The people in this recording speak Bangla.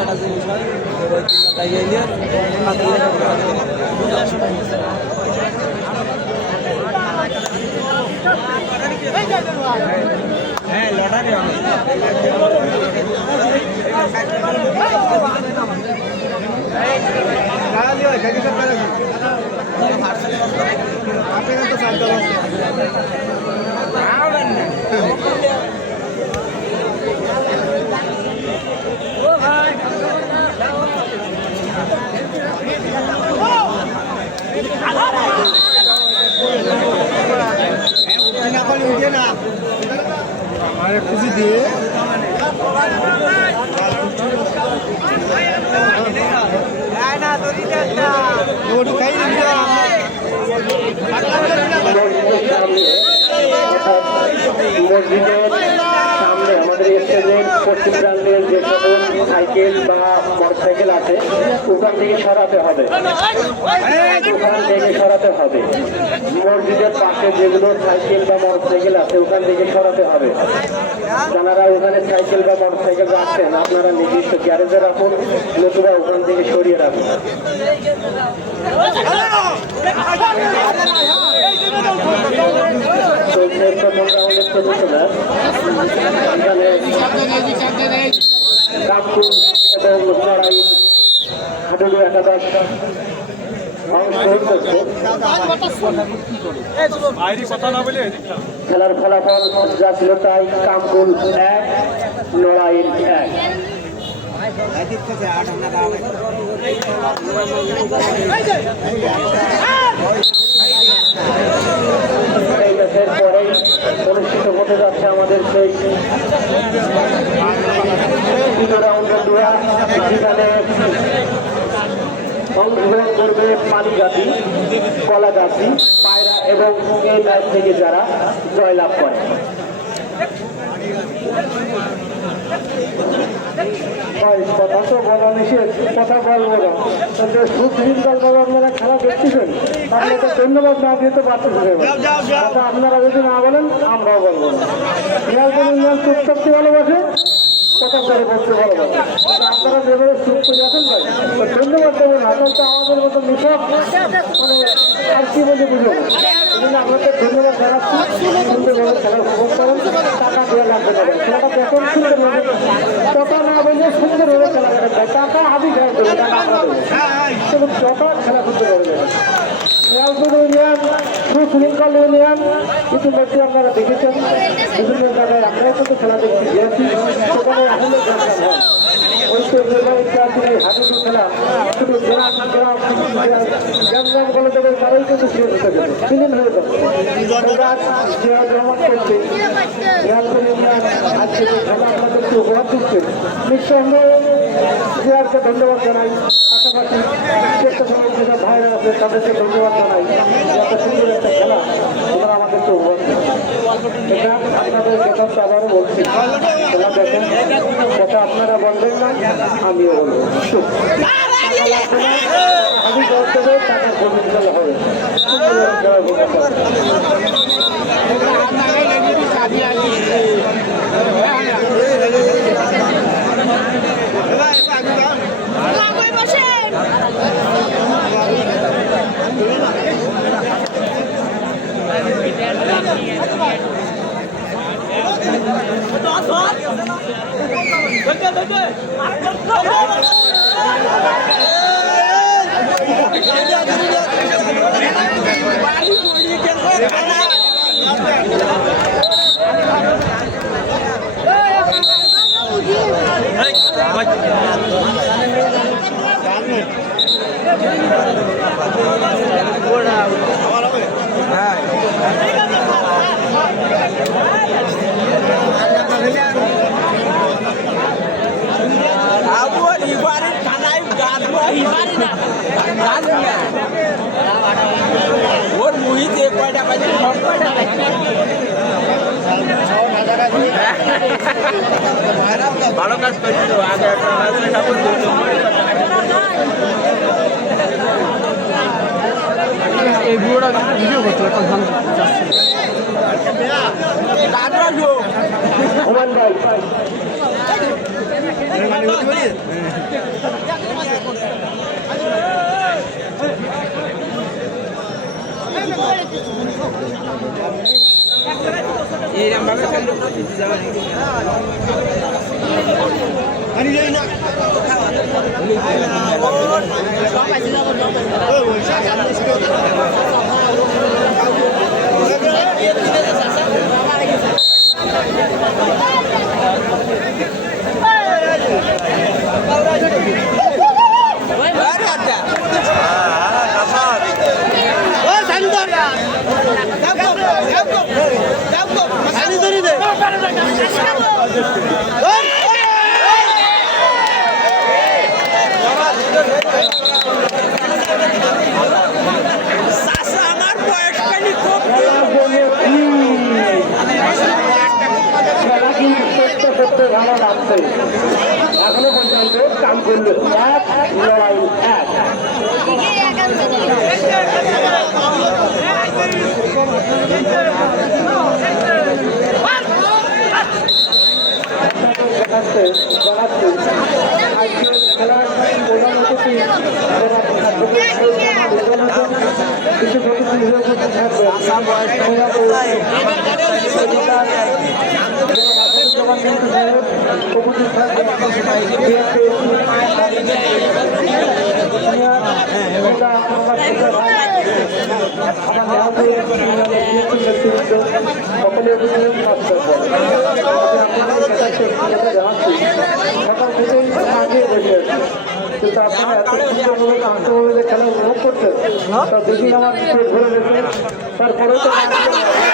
একটা জিনিস হয় তাই নিয়ে হ্যাঁ লটারি হবে हमारे खुशी दिए সামনে আমাদের স্টেজের পশ্চিম প্রান্তের যে সকল সাইকেল বা মোটরসাইকেল আছে ওখান থেকে সরাতে হবে মসজিদের পাশে যেগুলো সাইকেল বা মোটরসাইকেল আছে ওখান থেকে সরাতে হবে যারা ওখানে সাইকেল বা মোটরসাইকেল রাখছেন আপনারা নির্দিষ্ট গ্যারেজে রাখুন নতুবা ওখান থেকে সরিয়ে রাখুন রামপুর এবং লড়াই হাডুডু একাদশ খেলার ফলাফল যা ছিল তাই কামকুল 1 লড়াই 1 পরেই অনুষ্ঠিত হতে যাচ্ছে আমাদের সেই রাউন্ডের দৌড়া যেখানে অংশগ্রহণ করবে পানিগাছি কলাগাছি পায়রা এবং এই ম্যাচ থেকে যারা জয়লাভ করে কথা তো বলা নিষেধ কথা বলবো না সুশৃঙ্খলভাবে আপনারা খেলা দেখতেছেন আপনাকে ধন্যবাদ না দিতে পারতেছেন আপনারা যদি না বলেন আমরাও বলবো না খেয়াল করুন চুপ করতে ভালোবাসে কথা করে বলতে ভালোবাসে আপনারা যেভাবে চুপ করে আছেন ভাই ধন্যবাদ দেবেন আসলে তো আমাদের মতো মিশক মানে আর কি বলতে বুঝবো আপনাদের ধন্যবাদ জানাচ্ছি সুন্দরভাবে খেলা উপভোগ করেন টাকা দেওয়া লাগবে না খেলাটা দেখুন সুন্দরভাবে কথা না বললে সুন্দরভাবে খেলা করা যায় টাকা হাবি খেলা করবে টাকা যত খেলা করতে পারবে খেয়ালপুর ইউনিয়ন সুশৃঙ্খল ইউনিয়ন ইতিমধ্যে আপনারা দেখেছেন বিভিন্ন জায়গায় আমরাই কিন্তু খেলা দেখতে গিয়েছি সেখানে আসলে হাঁটুটু খেলা শুধু গ্রাম বলে দেবে তারাই কিন্তু ক্লিন হয়ে যাচ্ছে করছে খেয়ালপুর ইউনিয়ন আজকে যে খেলা আপনাদেরকে উপহার দিচ্ছে নিঃসন্দেহে প্লেয়ারকে ধন্যবাদ জানাই পাশাপাশি যেসব ভাইরা আছে তাদেরকে ধন্যবাদ জানাই এত সুন্দর একটা খেলা তোমরা আমাদেরকে উপহার দিচ্ছে এটা আপনাদের কথা আবারও বলছি তোমরা দেখেন কথা আপনারা বলবেন না আমিও বলবো আমি করতে হবে টাকার ভূমিকা হবে ওর মুহিতে কয়টা বাজে ভালো কাজ করছিল আগে এই বুড়োটা ভিডিও করছিল এখন ধান যাচ্ছে আমার বয়স খালি খুব খেলা কিন্তু করতে করতে ভালো লাগছে এখনো পর্যন্ত কাম করলো এক লড়াই এক দেখাচ্ছে জানাচ্ছে আজকের খেলার প্রধান অতিথি কিছু প্রতিনিধি সকলে সকাল থেকেই মাঠে বসে আছে কিন্তু আপনারা এত সুন্দরভাবে আন্তভাবে খেলা উপভোগ করছেন তা দেখি আমার পেট ভরে গেছে তারপরে তো আপনাদের